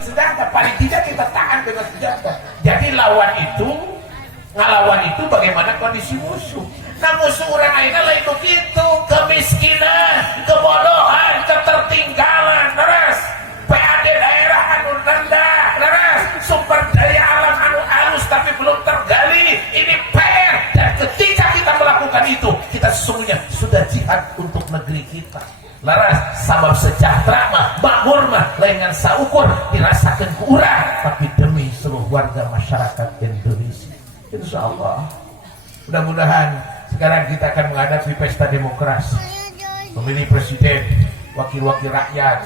Sedangkan paling tidak kita tahan dengan senjata. Jadi ngelawan itu bagaimana kondisi musuh. Nah musuh orang lain lain begitu, kemiskinan, kebodohan, ketertinggalan, terus PAD daerah anu rendah, terus sumber daya alam anu halus tapi belum tergali. Ini PR, dan ketika kita melakukan itu, kita sesungguhnya sudah jihad untuk negeri kita. Laras sabab sejahtera mah makmur mah laingan saukur dirasakan ku urang, tapi demi seluruh warga masyarakat Indonesia. Insyaallah. Mudah-mudahan sekarang kita akan menghadapi pesta demokrasi, memilih presiden, wakil-wakil rakyat,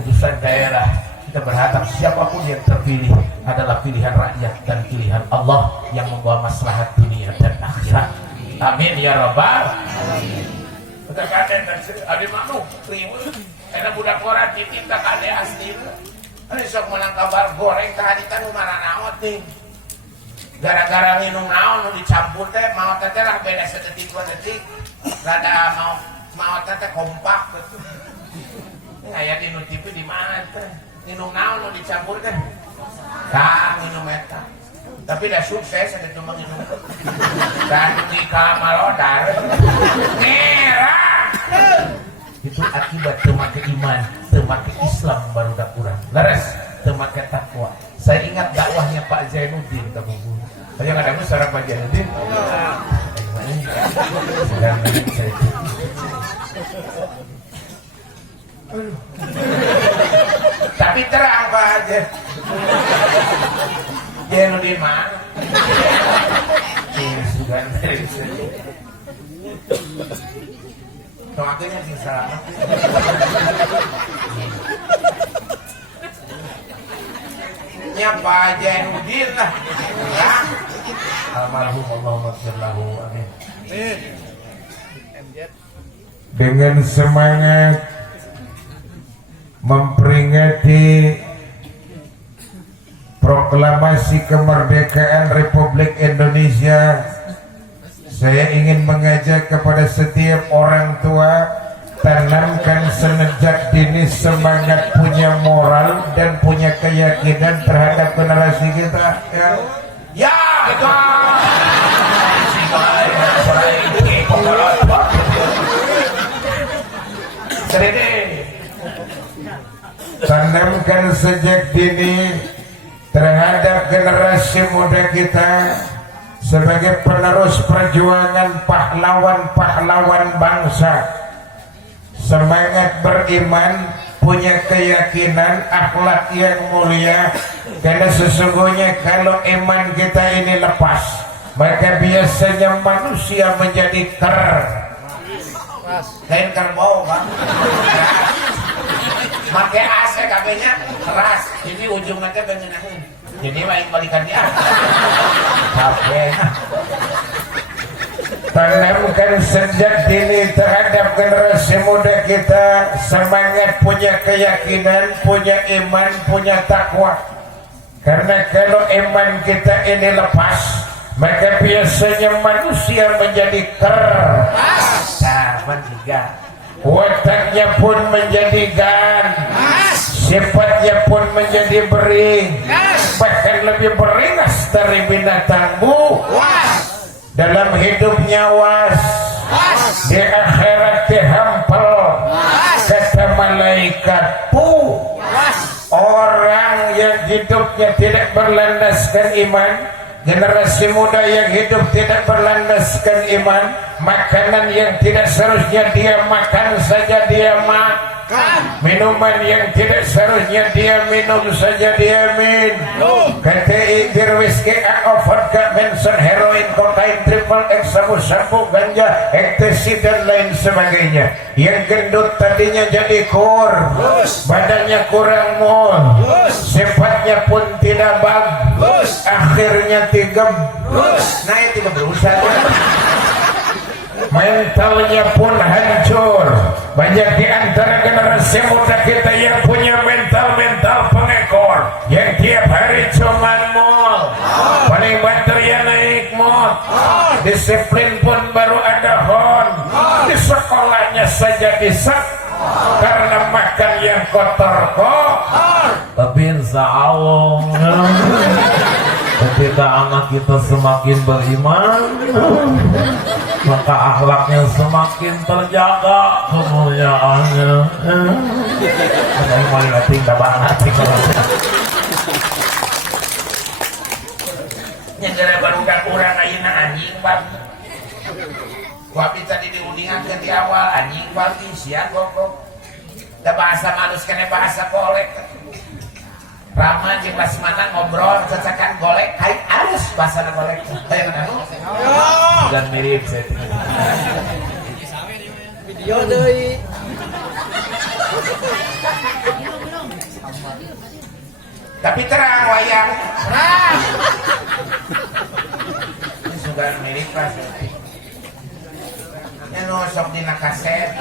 putusan daerah. Kita berharap siapapun yang terpilih adalah pilihan rakyat dan pilihan Allah yang membawa maslahat dunia dan akhirat. Amin ya rabbal alamin. Kata-kata ada maknu riweuh karena budak koran ditinta kade asli. Ari sok menang kabar goreng tadi kan maranaot nih. Gara-gara minum naon nu dicampur teh maot teh lah beda sedetik 2 detik. Rada maot teh kompak betul. Ini aya di TV di mana teh? Minum naon nu dicampur teh? Ka minum eta. Tapi dah sukses ada cuma minum. Dan di kamalodar merah. Itu akibat temake iman, temake Islam baru dak kurang. Leres, temake takwa. Saya ingat dakwahnya Pak Zainuddin ke Bogor. Saya nggak ada suara Pak Zainuddin. Tapi terang Pak aja. Zainuddin mana? Sudah dari sini. Tomaknya sih salah. Nyapa Zainuddin lah. Almarhum Allahumma shallahu amin. Dengan semangat memperingati proklamasi kemerdekaan Republik Indonesia, saya ingin mengajak kepada setiap orang tua, tanamkan sejak dini semangat punya moral dan punya keyakinan terhadap generasi kita. Ya, tanamkan sejak dini terhadap generasi muda kita sebagai penerus perjuangan pahlawan-pahlawan bangsa. Semangat beriman, punya keyakinan, akhlak yang mulia. Karena sesungguhnya kalau iman kita ini lepas, maka biasanya manusia menjadi lain kerbau bang. Pakai AC kabelnya keras, jadi ujungnya bengenahin. Jadi main balikan dia. Capek. Tanamkan sejak dini terhadap generasi muda kita semangat, punya keyakinan, punya iman, punya takwa. Karena kalau iman kita ini lepas, maka biasanya manusia menjadi keras. Wataknya pun menjadi sifatnya pun menjadi bering, bahkan lebih beringas dari binatang dalam hidupnya di akhirat dihampel. Kata malaikat orang yang hidupnya tidak berlandaskan iman, generasi muda yang hidup tidak berlandaskan iman, makanan yang tidak seharusnya dia makan saja dia makan, minuman yang tidak seharusnya dia minum saja dia minum. Kata ikir whisky, vodka, bensin, heroin, kokain, triple X, sabu-sabu, ganja, ecstasy dan lain sebagainya. Yang gendut tadinya jadi kurus, badannya kurang sifatnya pun tidak bagus, akhirnya nah itu berusaha. Mentalnya pun hancur. Banyak di antara generasi muda kita yang punya mental pengekor, yang tiap hari cuma mall, paling banter yang naik mall, disiplin pun baru ada hon, di sekolahnya saja disak karena makan yang kotor. Tapi insya Allah. Ketika anak kita semakin beriman, maka akhlaknya semakin terjaga, kemuliaannya. Saya mau liatin banget. Yang gara baru kurang ayeuna anjing babi. Wapi tadi diundingan di awal anjing babi siang gogok. Da bahasa malus kene bahasa golek. Rama jeung Lasmana ngobrol cacakan golek hai alus bahasa golek. Teu anu. Dan mirip saya. Video deui. Tapi terang wayang. Terang. Ini sudah mirip lah. Ya no sok dina kaset.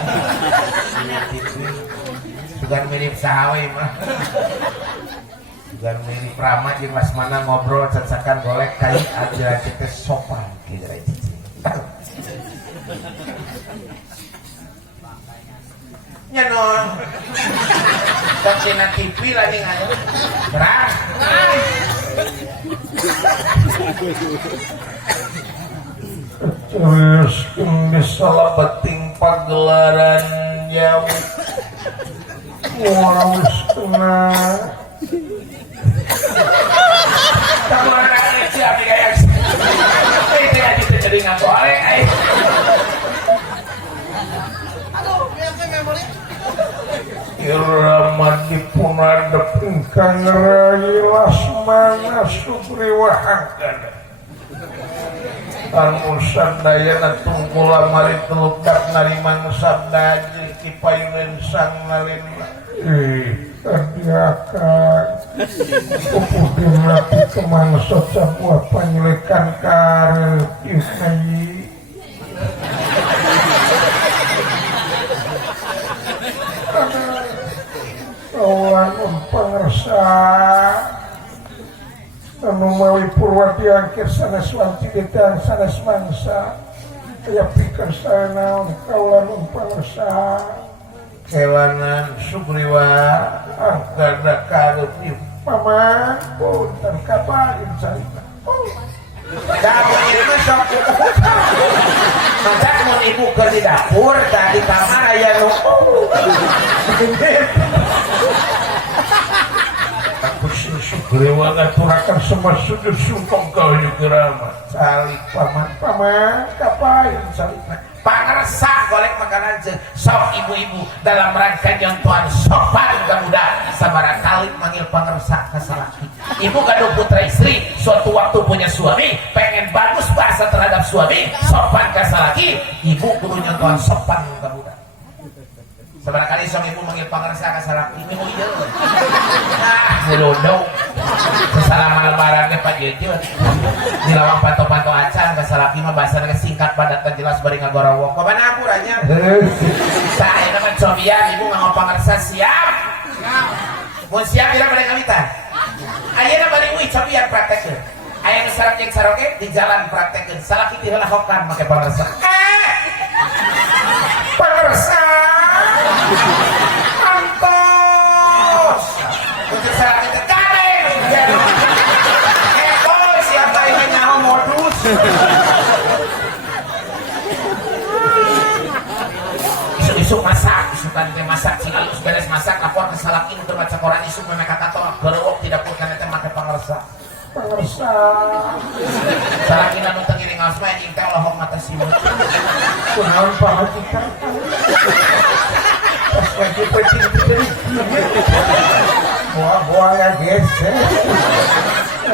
Sudah mirip sahawe mah. Sudah mirip Rama jeung Lasmana ngobrol cacakan golek kai aja kita sopan kira itu. Ya no. Sok dina TV lagi nganya. Terang. Terus misalnya beting pagelaran jam ngurus kena Kamu anak siapa kayak itu aja jadi ngaku oleh irama dipunadepin kang Rai Lasmana Sugriwahagan anu sadayana tungkula mari telukdak narimang sabda jeung kipayuneun sang nalina kadiakan pupudin nabi kemangsa sabuah panyelekan karep isnayi kawan pangersa anu mawi Purwati angkir sanes wanci gedang sanes mangsa kaya pikir sana kawan pangersa kelanan Sugriwa angkana karep paman punten kapain carita kamu ini mah sok maka mau ibu ke di dapur di kamar aya nu Sugriwa ngaturakan semua sujud sungkong kau Rama salik paman kapain carita pangersa golek makanan sok ibu-ibu dalam rangka nyontohan sopan mudah sabaraha kali manggil pangersa ka salaki ibu gaduh putra istri suatu waktu punya suami pengen bagus bahasa terhadap suami sopan ka salaki ibu kudu nyontohan sopan mudah sabaraha kali sok ibu manggil pangersa ka salaki minggu ieu mulodong kesalaman lebaran Pak Jeje di lawang panto-panto acan ka salaki mah bahasana singkat padat dan jelas bari ngagorowok kobana apuranya saya nama cobian ibu ngomong pangersa siap mau siap kira bari ngamitan ayeuna bari uih cobian praktekeun aya nu sareng jeung saroge di jalan praktekeun salaki teh lakokan make pangersa pangersa antos untuk salaki teh kadeng siapa yang nyaho modus isuk masak, isukan teh masak, cing alus beres masak, lapor ke salaki untuk baca koran isuk memeka tato, gerowok tidak pun karena teh make pangersa. pangersa Salaki nanu teu ngiring ngaos mah anjing teh lohok mata simut. kunaon pahajikan pas lagi penting buah ya guys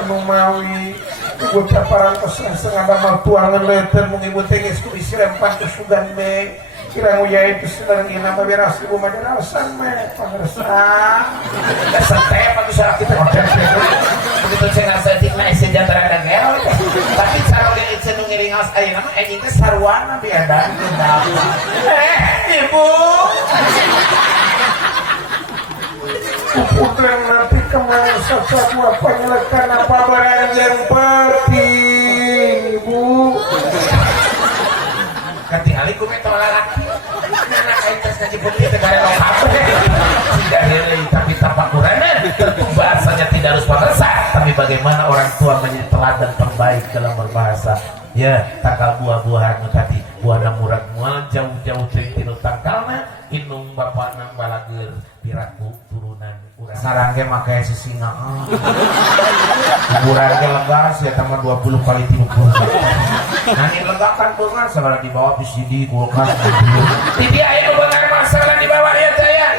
anu mawi ibu teh parantos setengah damel tuangan leuteun mung ibu teh geus kudu dirempan ku sugan be kira nguya itu sedang nama beras ibu mah dirasan meh pangersa Kesentep atuh salaki teh hotel begitu cenah setik na seja terang gel tapi cara lihat cenah ngiring ngaos ayeuna mah anjing teh sarwana biadan ibu putra nanti kemana sebuah penyelekan apa barang yang penting ibu ketinggalan ku mah lalaki anak aing tes ngaji putih teh gare lo kabeh tidak heuleuy tapi tapakurana tertumbas bahasanya tidak harus madrasah, tapi bagaimana orang tua menjadi teladan terbaik dalam berbahasa. Ya, tanggal buah-buahan tadi buahna murag moal jauh-jauh teuing tinu tangkalna inung bapana balager piraku turunan urang sarang ge make sisinga kuburan ge legas ya tambah 20 kali 30 nani legakan beungar sabaraha dibawa PCD kulkas di dia aya beungar masalah dibawa ya teh ya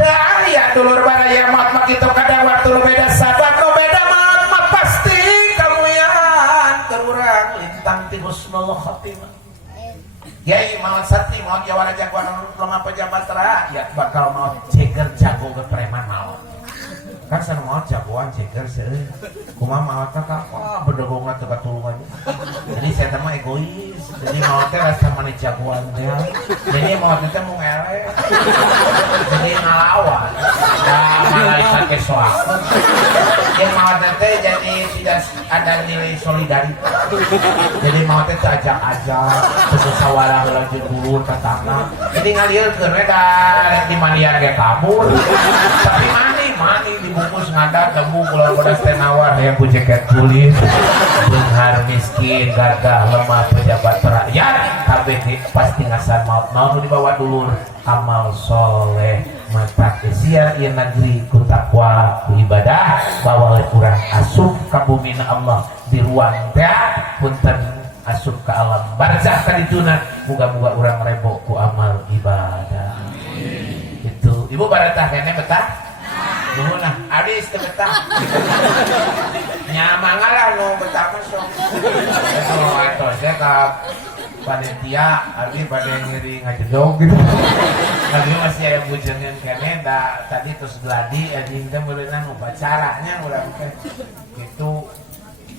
teu aya dulur baraya mat kitu kadang waktu nu beda sabat nu beda mat pasti kamuyan keur urang tangti husnul khatimah. Yai mau sati mau jawara jagoan lama pejabat rakyat bakal mau ceger jago ke preman mau. Kan sana mau jagoan ceger seueur. Kumaha mau teh apa bedogongna teu katulungan. Jadi saya teh mah egois. Jadi mau teh rasa mani jagoan teh. Jadi mau teh mau ngelek. Jadi ngalawan. Nah, malaikat ke soal. Yang mau teh jadi tidak ada nilai solidaritas. Jadi mau teh ajak-ajak musyawarah lanjut dulu tatana. Jadi ngalieurkeun we da di mandian ge kabur. Tapi mani dibungkus ngadat lembu kula bodas teh nawar yang ku jaket kulit. Beunghar miskin, gagah, lemah pejabat rakyat, kabeh pasti ngasan maut. Mau dibawa dulur amal soleh. Mata kesiar ieu negeri ku takwa ku ibadah bawa urang asup ka bumina Allah di ruang teh punten asup ke alam barzakh kadituna muga-muga urang rebo ku amal ibadah. Itu ibu baratah kene betah nuhun nah adis teu betah nya mangala nu betah mah sok atuh atos teh ka panitia abi pada ngiri ngajedog gitu. Abi masih ada bujangan kene da tadi terus gladi anjing teh meureunna upacaranya urang teh kitu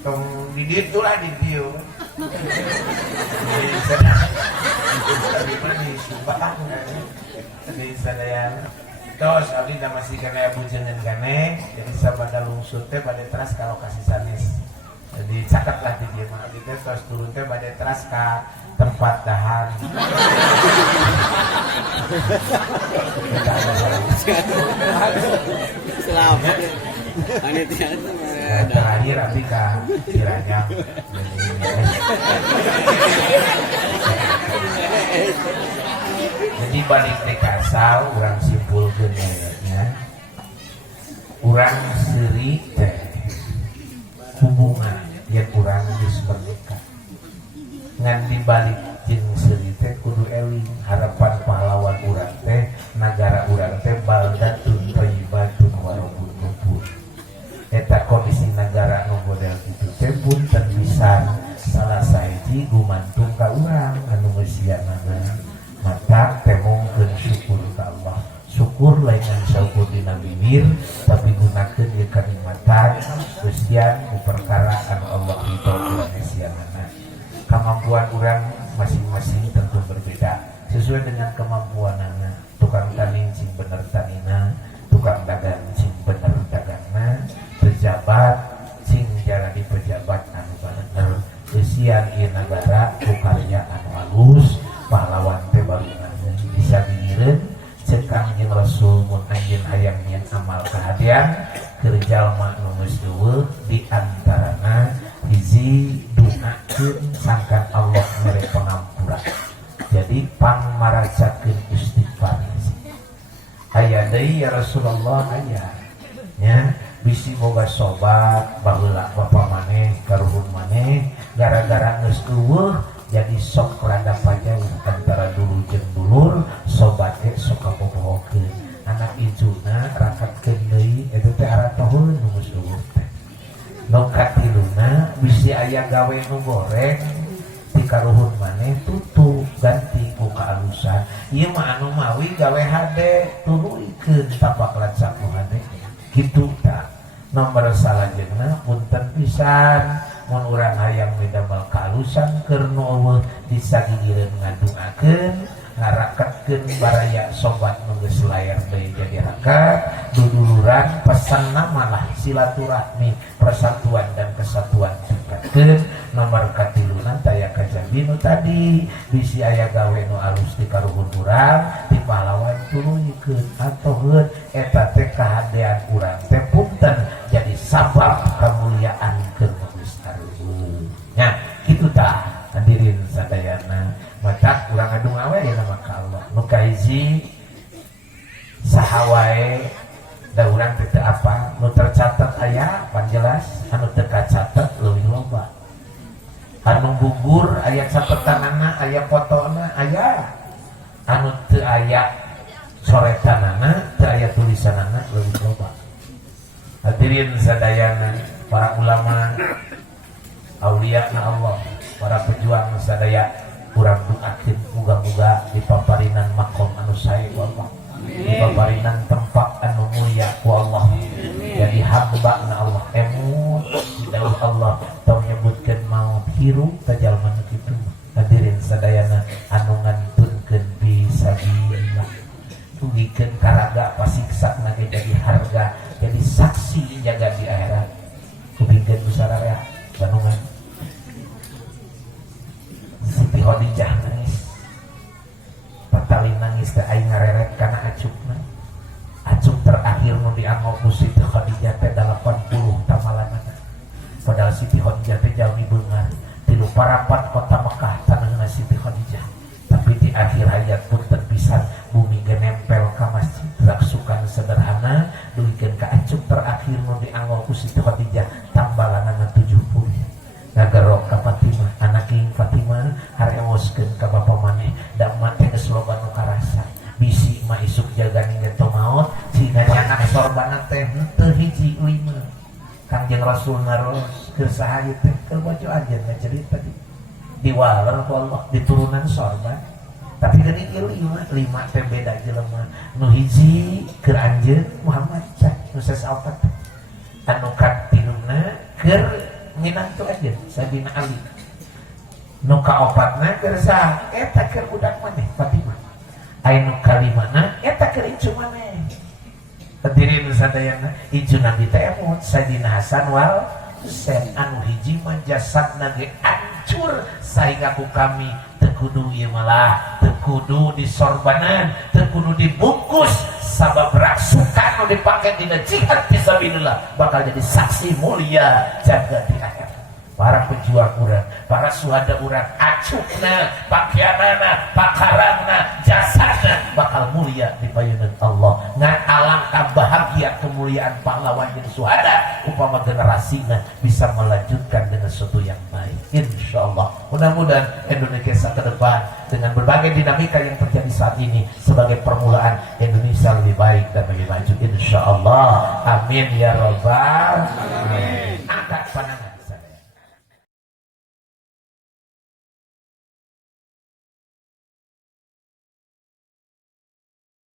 tong di ditu lah di dieu. Di sana. Abi mah di Subang di sadayana. Terus abi da masih kena bujangan kene jadi sabada lungsur teh bade teras ka lokasi sanes. Jadi caket lah di dia mah abi teh terus turun teh bade teras ka tempat dahan. Selamat. Panitia terakhir abi ka Ciranyang. Jadi balik teh ka asal urang simpulkeun nya. Urang seuri teh hubungan yang urang geus bernikah. Ngan dibalik jeung seuri teh kudu eling harapan pahlawan urang teh nagara urang teh baldatun thayyibatun wa rabbun ghafur. Eta kondisi nagara nu model kitu teh punten pisan salah sahiji gumantung ka urang anu mesianaga. Mata temongkeun syukur ka Allah. Syukur lain ngan syukur dina bibir tapi gunakeun ieu kanikmatan Gustian ku perkara anu Allah ridho urang esianana. Kemampuan urang masing-masing tentu berbeda sesuai dengan kemampuanana. Tukang tani cing bener tanina, tukang dagang cing bener dagangna, pejabat cing jalani pejabat anu bener. Kesian ieu nagara ku karya anu alus, pahlawan teh balungan bisa digireun ceuk Kangjeng Rasul mun anjeun hayang nyen amal kahadian keur jalma nu geus eueuh di antarana hiji duakeun sangkan Allah mere pangampura. Jadi pangmaracakeun istighfar. Aya deui ya Rasulullah aya. Nya bisi boga sobat baheula bapa maneh karuhun maneh gara-gara geus eueuh jadi sok rada pajauh antara dulu jeung dulur sobat ge sok kabobohokeun anak ijuna rakatkeun deui eta teh aratoheun nu geus eueuh teh. Nu katiluna bisi aya gawe nu goreng ti karuhun maneh tutup ganti ku kaalusan. Ieu mah anu mawi gawe hade tuluikeun tapak lancak nu hade kitu tah. Nomor salajengna punten pisan mun urang hayang midamel kaalusan keur nu eueuh disagigireun ngaduakeun ngaraketkeun baraya sobat nu geus layar deui jadi rakat duduluran pesanna malah silaturahmi persatuan dan kesatuan tingkatkeun. Nomor katiluna tenan taya kajabi nu tadi bisi aya gawe nu alus di karuhun urang di pahlawan tuluykeun atoheun eta teh kahadean urang teh punten jadi sabab kemuliaan keur geus aruhun nya kitu tah hadirin sadayana matak urang adu ngawe ya nama Allah nu kahiji saha wae da urang teh apa nu tercatat aya pan jelas anu teu kacatet leuwih loba anu gugur aya catetanana aya fotona aya anu teu aya soretanana teu aya tulisanana leuwih loba hadirin sadayana para ulama aulia na Allah para pejuang sadaya urang doakeun muga-muga dipaparinan makom anu sae ku Allah dipaparinan tempat anu mulia ku Allah jadi hamba na Allah emu dawuh Allah tong nyebutkeun maut hirup ka jalma nu kitu hadirin sadayana anu ngantunkeun fisabilillah tugikeun karaga pasiksa na jadi harga jadi saksi jaga di akhirat kupingkeun busararea banungan Siti Khadijah nangis patali nangis teh aing ngareret kana acukna acuk terakhir nu dianggo ku Siti Khadijah teh 80 tamalanana padahal Siti Khadijah teh jalmi beungar tilu parapat kota Mekah tanahna Siti Khadijah tapi di akhir hayat pun terpisah bumi ge nempel ka masjid raksukan sederhana duikeun ka acuk terakhir nu dianggo ku Siti Khadijah tambalanana 70 ngagerok ka Fatimah anak king Fatimah harewoskeun ka bapa maneh da mate geus loba nu karasa bisi mah isuk jaga ninggal maut sehingga anak sorban teh teu hiji 5 Kangjeng Rasul naros keur saha teh keur baca ajen cerita di waler ku Allah diturunan sorban tapi geuning ieu 5 teh beda jelema nu hiji keur anjeun Muhammad cah nu sasaopat anu katiluna keur nginantu aja Sayyidina Ali nu kaopatna keur saha eta keur budak maneh Fatimah anu kalimana eta keur incu maneh hadirin sadayana incu Nabi teh emut Sayyidina Hasan wal Husain anu hiji mah jasadna ge hancur sehingga ku kami teu kudu ieu malah teu kudu disorbanan teu kudu dibungkus sabab rasukan nu dipake dina jihad fisabilillah bakal jadi saksi mulia jaga di akhirat para pejuang urang para suhada urang acukna pakaianana pakarangna jasadna bakal mulia di payeunan Allah ngan alangkah bahagia kemuliaan pahlawan jadi suhada upama generasina bisa melanjutkan dengan sesuatu yang baik insyaallah mudah-mudahan Indonesia ke depan dengan berbagai dinamika yang terjadi saat ini sebagai permulaan Indonesia lebih baik dan lebih maju insyaallah amin ya rabbal alamin.